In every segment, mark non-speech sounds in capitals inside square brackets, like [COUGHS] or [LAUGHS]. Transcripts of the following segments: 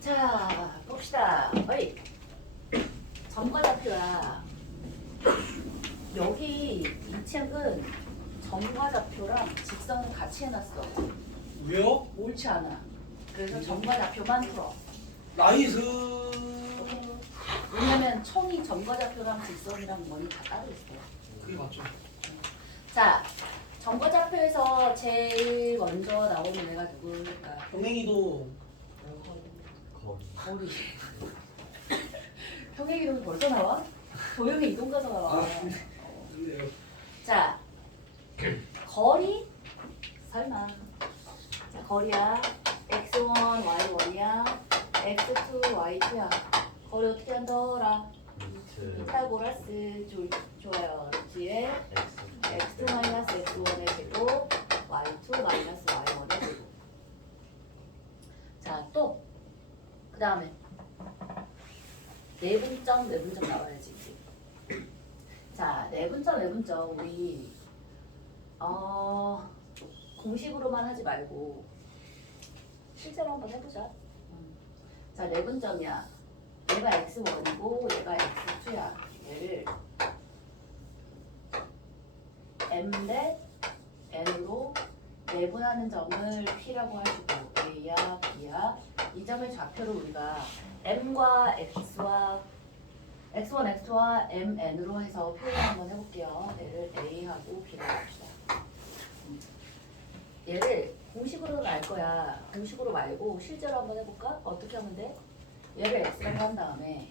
자, 봅시다. 어이. 점과좌표야. 여기 이 책은 점과좌표랑 직선을 같이 해놨어. 왜요? 옳지 않아. 그래서 점과좌표만 풀어. 나이스. 왜냐면 총이 점과좌표랑 직선이랑 원이 다 따로 있어요. 그게 맞죠. 자, 점과좌표에서 제일 먼저 나오는 애가 누구일까? 병행이도 거리. 평행 이동이 벌써 나와? 조용히 이동 가서 나와. 아. 자, 거리? 설마. 자, 거리야. x1, y1이야. x2, y2야. 거리 어떻게 한더라? 피타고라스 조, 좋아요. 루트에 x2 마이너스 x1의 제곱, y2 마이너스 y1의 제곱. 자, 또. 그 다음에. 내분점, 내분점 나와야지. 자, 내분점, 내분점. 우리, 어, 공식으로만 하지 말고, 실제로 한번 해보자. 음. 자, 내분점이야. 얘가 x1이고, 얘가 x2야. 얘를 m 대 n으로 내분하는 점을 p라고 하시고 a야 b야 이 점의 좌표를 우리가 m과 x와 x1, x2와 mn으로 해서 표현 한번 해볼게요. 얘를 a하고 b라고 합시다. 음. 얘를 공식으로는 알 거야. 공식으로 말고 실제로 한번 해볼까? 어떻게 하면 돼? 얘를 x라고 한 다음에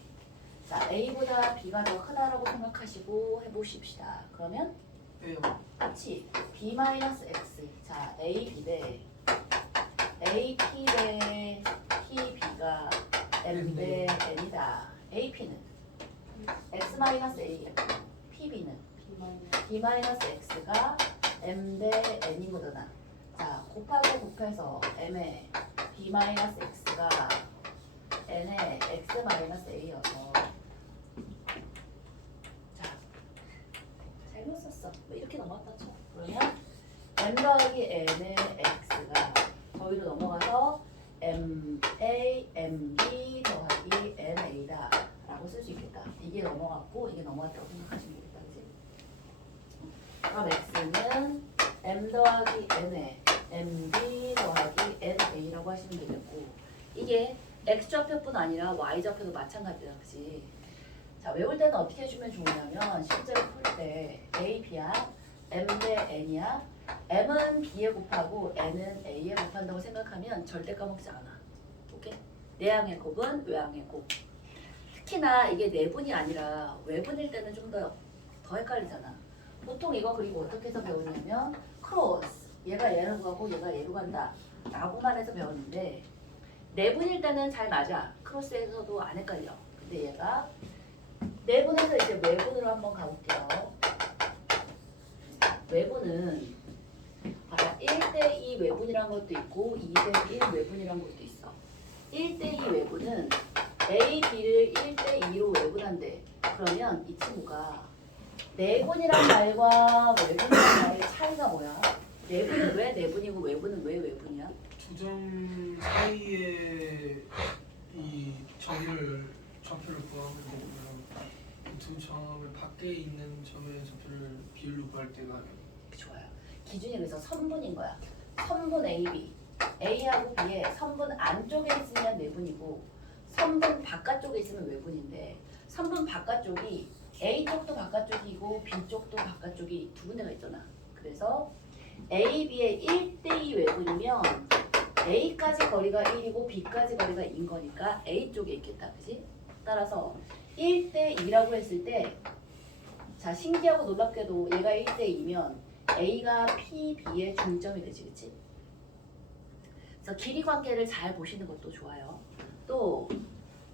자 a보다 b가 더 크다라고 생각하시고 해보십시다. 그러면 왜요? 같이 b 마이너스 x. 자 a b 대. A p 대 p b가 m 대 n이다. A p는? X 마이너스 a p b는? B 마이너스 x가 m 대 n인 거잖아. 자 곱하기 곱해서 m의 b 마이너스 x가 n의 x 마이너스 a여서 자 썼어. 뭐 이렇게 넘어갔다 쳐. 그러면 m 더하기 n의 x가 저기로 넘어가서 m a m b 더하기 n a다 라고 쓸 수 있겠다. 이게 넘어갔고 이게 넘어갔다고 생각하시면 되겠다. 그지? 그럼 x는 m 더하기 n에 m b 더하기 n a라고 하시면 되겠고 이게 x 좌표뿐 아니라 y 좌표도 마찬가지다. 그지? 자 외울 때는 어떻게 해주면 좋으냐면 실제로 N이야? M은 B에 곱하고 N은 A에 곱한다고 생각하면 절대 까먹지 않아. 오케이? 내항의 곱은 외항의 곱. 특히나 이게 내분이 아니라 외분일 때는 좀 더 더 헷갈리잖아. 보통 이거 그리고 어떻게 해서 배우냐면 크로스. 얘가 얘로 가고 얘가 얘로 간다. 라고만 해서 배웠는데 내분일 때는 잘 맞아. 크로스에서도 안 헷갈려. 근데 얘가 내분에서 이제 외분으로 한번 가볼게요. 외분은 봐라 1대2 외분이란 것도 있고 2대1 외분이란 것도 있어. 1대2 외분은 A, B를 1대2로 외분한대. 그러면 이 친구가 내분이란 말과 외분이란 말의 차이가 뭐야? 내분은 왜 내분이고 외분은 왜 외분이야? 두점 사이에 이 점을 좌표를 구하는 거고요. 두 점을 밖에 있는 점의 좌표를 비율로 구할 때가 좋아요. 기준이 그래서 선분인 거야. 선분 A, B. A하고 B의 선분 안쪽에 있으면 내분이고 선분 바깥쪽에 있으면 외분인데 선분 바깥쪽이 A 쪽도 바깥쪽이고 B 쪽도 바깥쪽이 두 군데가 있잖아. 그래서 A, B의 1대2 외분이면 A까지 거리가 1이고 B까지 거리가 2인 거니까 A 쪽에 있겠다. 그지? 따라서 1대2라고 했을 때 자, 신기하고 놀랍게도 얘가 1대2면 A가 P, B의 중점이 되지, 그치? 그래서 길이 관계를 잘 보시는 것도 좋아요. 또,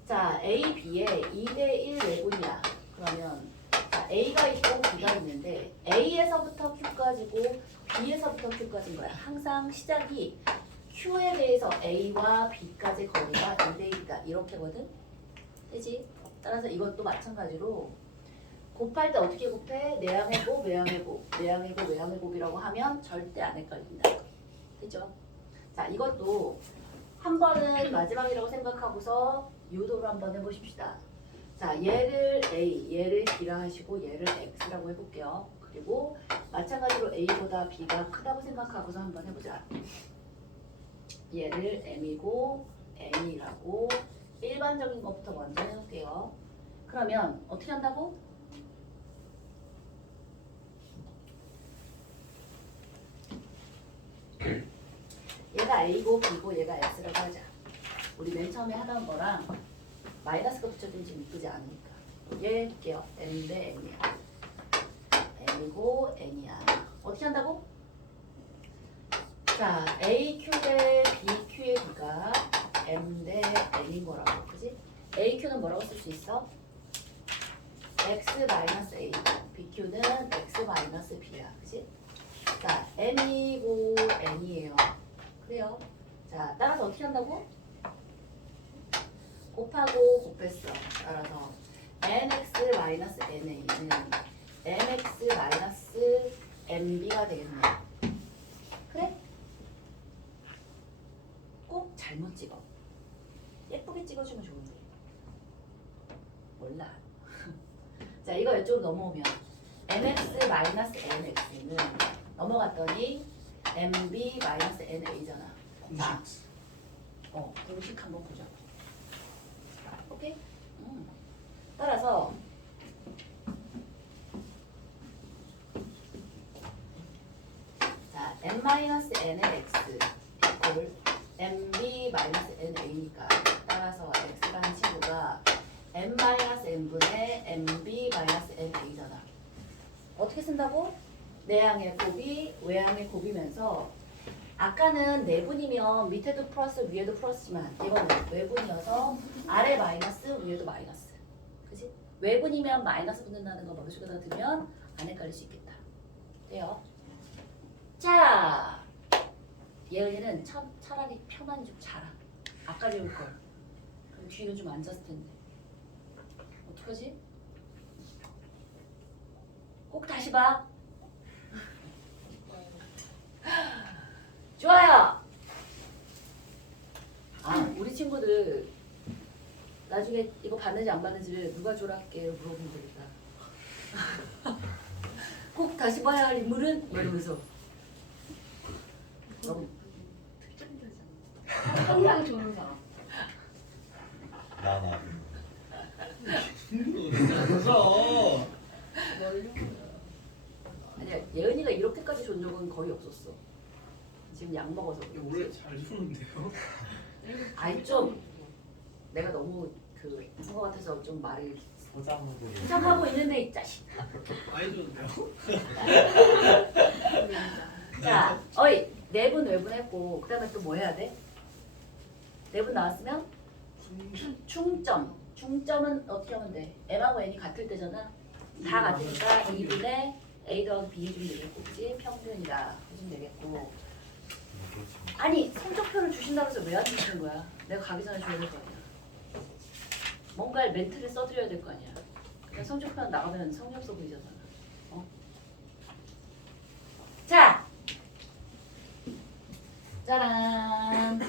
자, A, B의 2대1 외분이야. 그러면, 자, A가 있고 B가 있는데, A에서부터 Q까지고, B에서부터 Q까지인 거야. 항상 시작이 Q에 대해서 A와 B까지 거리가 2대1이다. 이렇게거든? 되지? 따라서 이것도 마찬가지로 곱할 때 어떻게 곱해? 내항의 곱, 외항의 곱, 내항의 곱, 외항의 곱이라고 하면 절대 안 헷갈린다. 그죠? 자, 이것도 한 번은 마지막이라고 생각하고서 유도를 한 번 해보십시다. 자, 얘를 A, 얘를 B라 하시고 얘를 X라고 해볼게요. 그리고 마찬가지로 A보다 B가 크다고 생각하고서 한번 해보자. 얘를 M이고 N이라고 일반적인 것부터 먼저 해볼게요. 그러면 어떻게 한다고? 얘가 A고 B고 얘가 X라고 하자. 우리 맨 처음에 하던 거랑 마이너스가 붙여주면 지금 이쁘지 않으니까. 얘 볼게요. N인데 N이야. N이고 N이야. 어떻게 한다고? 자, AQ 대 BQ의 B가 M 대 N인 거라고. 그지? AQ는 뭐라고 쓸 수 있어? X 마이너스 A. BQ는 X 마이너스 B야. 그지? 자, N이고 N이에요. 그래요. 자, 따라서 어떻게 한다고? 곱하고 곱했어. 따라서 nx 마이너스 na는 mx 마이너스 mb가 되겠네. 그래? 꼭 잘못 찍어. 예쁘게 찍어주면 좋은데. 몰라. [LAUGHS] 자, 이거 이쪽 넘어오면 mx 마이너스 nx는 넘어갔더니 mb 마이너스 na잖아. 공식 어, 공식 한번 보자. 오케이? 음. 따라서 자, n-n의 x 이퀄 mb-na니까 따라서 x라는 친구가 n-n분의 mb-na잖아. 어떻게 쓴다고? 내항의 곱이 외항의 곱이면서 아까는 내분이면 밑에도 플러스 위에도 플러스지만 이거는 외분이어서 아래 마이너스 위에도 마이너스 그지? 외분이면 마이너스 붙는다는 거 머릿속에 다 두면 안 헷갈릴 수 있겠다 돼요? 자 예은이는 참, 차라리 편안히 좀 자라 아까 배울 걸 그럼 뒤로 좀 앉았을 텐데 어떡하지? 꼭 다시 봐 좋아요. 아, 우리 친구들 나중에 이거 받는지 안 받는지를 누가 졸업할게요 물어보면 되겠다. [LAUGHS] 꼭 다시 봐야 할 인물은 뭐 이러면서. 너무 [LAUGHS] 항상 좋은 사람. 나나 그래서 아니야 예은이가 이렇게까지 존 적은 거의 없었어. 지금 약 먹어서 이게 원래 잘 주는데요. [LAUGHS] 아이 좀 내가 너무 그 한거 같아서 좀 말을 포장물이 부정하고 있는데 이 자식. 많이 주는데요. [LAUGHS] 자, 어이 내분 외분 했고 그 다음에 또 뭐 해야 돼? 내분 나왔으면 충점. 충점은 어떻게 하면 돼? M하고 N이 같을 때잖아. 다 같으니까 2분의 A 더하기 B 해주면 되겠고, 그치? 평균이다 해주면 되겠고. 아니, 성적표를 주신다고 해서 왜 안 주시는 거야? 내가 가기 전에 줘야 될 거 아니야. 뭔가 멘트를 써드려야 될 거 아니야. 그냥 성적표 나가면 성의 없어 보이잖아. 어? 자! 짜란!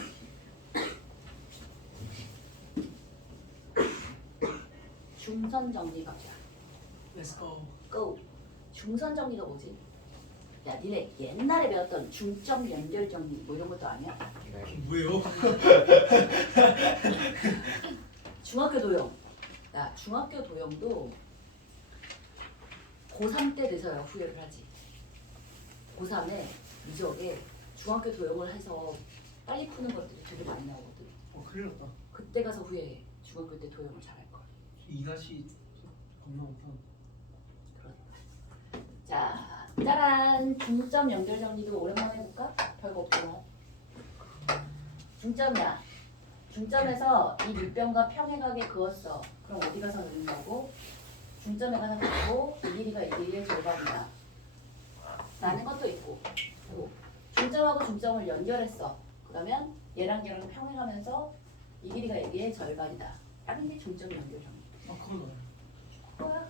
중선 정리 가자. Let's go. 고! 중선 정리가 뭐지? 야, 니네 옛날에 배웠던 중점 연결 정리 뭐 이런 것도 아니야? 뭐예요? [LAUGHS] 중학교 도형. 야, 중학교 도형도 고3 때 돼서야 후회를 하지. 고3에 이적에 중학교 도형을 해서 빨리 푸는 것들이 되게 많이 나오거든. 어 큰일 났다. 그때 가서 후회해. 중학교 때 도형을 잘할 걸. 이 다시 겁나 못하. 자, 짜란 중점 연결 정리도 오랜만에 해볼까? 별거 없구나. 중점이야. 중점에서 이 밑변과 평행하게 그었어. 그럼 어디 가서 그린다고? 중점에 가서 그리고 이 길이가 이 길이의 절반이다. 라는 것도 있고. 중점하고 중점을 연결했어. 그러면 얘랑 얘랑 평행하면서 이 길이가 여기의 절반이다. 라는 게 중점 연결 정리. 아 그건 알아요. 그거야.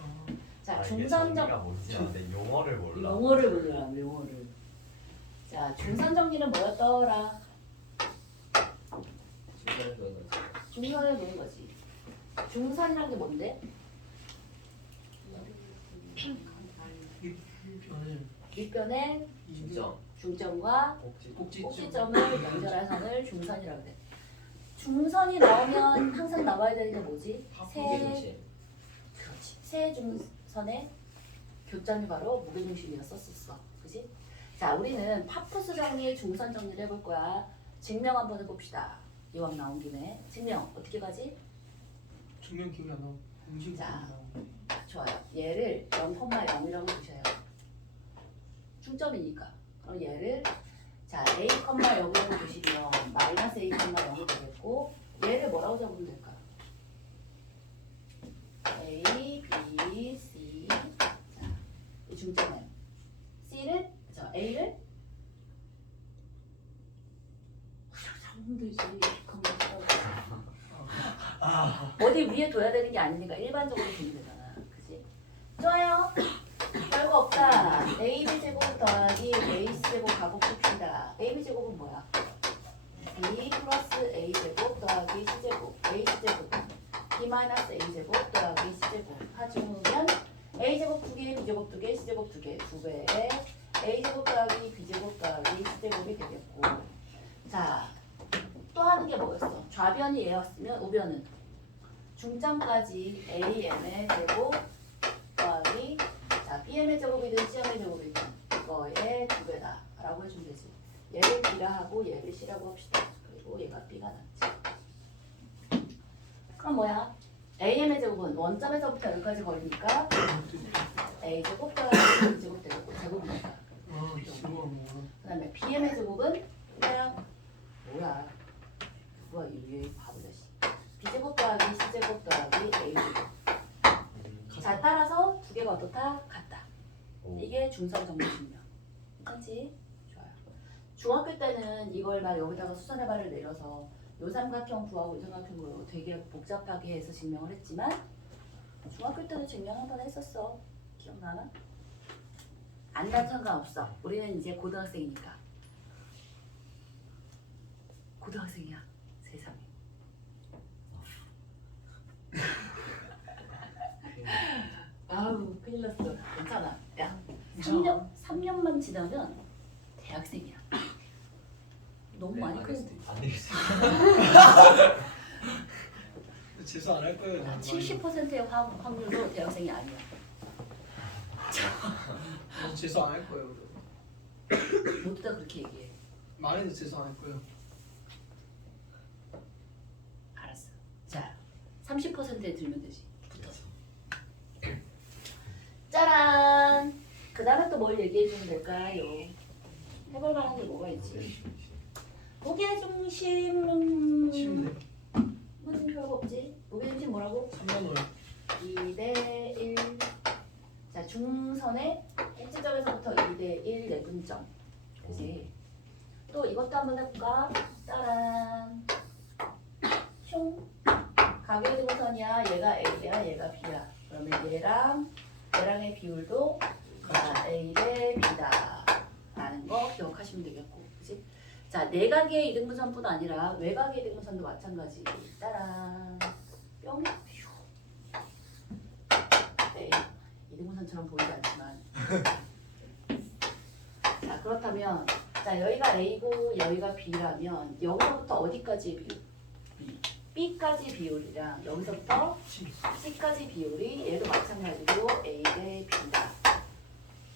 아, 자, 아, 이게 중선 정 정리가 뭔지 아는데 용어를 몰라. 용어를 몰라 용어를. 자, 중선 정리는 뭐였더라? 중간에 넣는 거지. 중선에 놓은 거지. 중선이란 게 뭔데? 윗변에 중점. 중점과 꼭지. 꼭지점 꼭지점을 연결한 선을 중선이라고 그래. 중선이 나오면 항상 나와야 되는 게 뭐지? 세. 세 중 선의 교점이 바로 무게중심이었었어. 그지? 자, 우리는 파푸스 정리, 중선 정리를 해볼 거야. 증명 한번 해봅시다. 이왕 나온 김에. 증명 어떻게 가지? 중명 기억이 안 나. 음식 자. 좋아요. 얘를 0,0이라고 두셔요. 중점이니까. 그럼 얘를 자 a, 0이라고 두시면 마이너스 a, 0이 되겠고 얘를 뭐라고 적으면 될까요? a, b, c 자, 이 중점은 c를 저 a를 잘못되지 아, 어디 위에 둬야 되는 게 아니니까 일반적으로 두면 되잖아. 그지? 좋아요. [COUGHS] 별거 없다. AB 제곱 더하기 AC 제곱 가봅시다. AB 제곱은 뭐야? B 플러스 A 제곱 더하기 C 제곱. AC 제곱. B 마이너스 A 제곱 더하기 C 제곱. 하중면 A 제곱 두 개, B 제곱 두 개, C 제곱 두 개, 두 배에 A 제곱 더하기 B 제곱 더하기 C 제곱이 되겠고. 자, 또 하는 게 뭐였어? 좌변이 얘였으면 우변은 중점까지 AM의 제곱 더하기 자 BM의 제곱이든 CM의 제곱이든 이거의 두 배다 라고 해주면 되지. 얘를 B라 하고 얘를 C라고 합시다. 그리고 얘가 B가 낫지. 그럼 뭐야? AM의 제곱은 원점에서부터 여기까지 걸리니까 A 제곱 더하기 B 제곱 되고 제곱이니까 뭐야. 그 다음에 BM의 제곱은 그냥 뭐야? 누가 이 위에 바보 자 식 B제곱 더하기 C제곱 더하기 A제곱 자 따라서 두 개가 어떻다? 같다 오. 이게 중성 정리 증명 괜찮지? 좋아요 중학교 때는 이걸 막 여기다가 수선의 발을 내려서 요삼각형 구하고 구하고 되게 복잡하게 해서 증명을 했지만 중학교 때도 증명 한 번 했었어 기억나나? 안 난 상관없어 우리는 이제 고등학생이니까 고등학생이야 세상에 아우 큰일 났어 괜찮아 야 3년, 3년만 지나면 대학생이야 너무 많이 큰안 되겠어. [LAUGHS] 재수 안 할 거예요. 저는. 70%의 확률로 대학생이 아니야 저는 재수 안 할 거예요. 모두 다 그렇게 얘기해 말해도 재수 안 할 거예요. 알았어 자 30%에 들면 되지 붙어서 짜란 그 다음에 또 뭘 얘기해 주면 될까요? 해볼 만한 게 뭐가 있지? 무게 중심은 쉽네. 별거 없지 무게 중심 뭐라고? 3만 원. 2대 1. 자, 중선의 꼭지점에서부터 2대 1 내분점. 그지? 또 이것도 한번 해볼까? 따란. 흉. 가게 등선이야. 얘가 A야, 얘가 B야. 그러면 얘랑 얘랑의 비율도 자, A 대 B다. 라는 거 기억하시면 되겠고. 그지? 자, 내각의 이등분선뿐 아니라 외곽의 이등분선도 마찬가지. 따란. 뿅. 휴. 네, 이등분선처럼 보이지 않지만 자 그렇다면 자 여기가 A고 여기가 B라면 여기서부터 어디까지의 비율? B B까지 비율이랑 여기서부터 C까지 비율이 얘도 마찬가지로 A 대 B다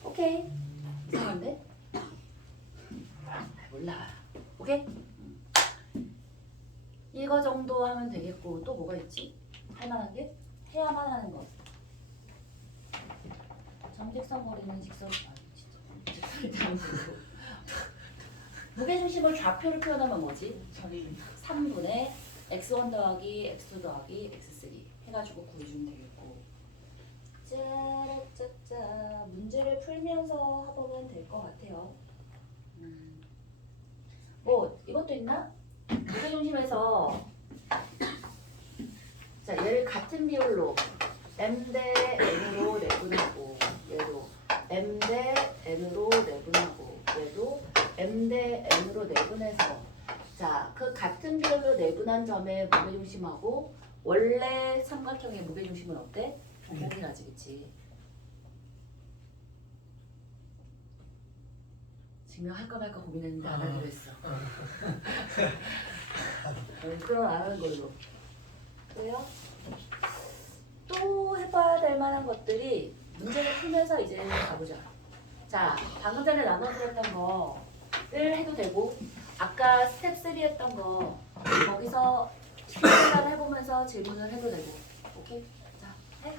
오케이 이상한데? 아, 몰라 오케이? 이거 정도 하면 되겠고 또 뭐가 있지? 할만한 게? 해야만 하는 것 정직선 거리는 직선 아 진짜 [LAUGHS] 무게중심을 좌표로 표현하면 뭐지? 자리 3분의 x1 더하기 x2 더하기 x3 해가지고 구해주면 되겠고 짜라짜짜 문제를 풀면서 해보면 될 것 같아요 음. 뭐 이것도 있나? 무게 중심에서 자 얘를 같은 비율로 m 대 n으로 내분하고 얘도 m 대 n으로 내분하고 얘도 m 대 n으로 내분해서 자 그 같은 비율로 내분한 점의 무게중심하고 원래 삼각형의 무게중심은 어때? 동일하지 그치? 증명할까 말까 고민했는데 안 하기로 했어 어, 그럼 안 하는 걸로 그래요? 또 해봐야 될 만한 것들이 문제를 풀면서 이제 가보자. 자, 방금 전에 나눠드렸던 거를 해도 되고, 아까 스텝 3 했던 거 거기서 실습을 해보면서 질문을 해도 되고, 오케이? 자, 해.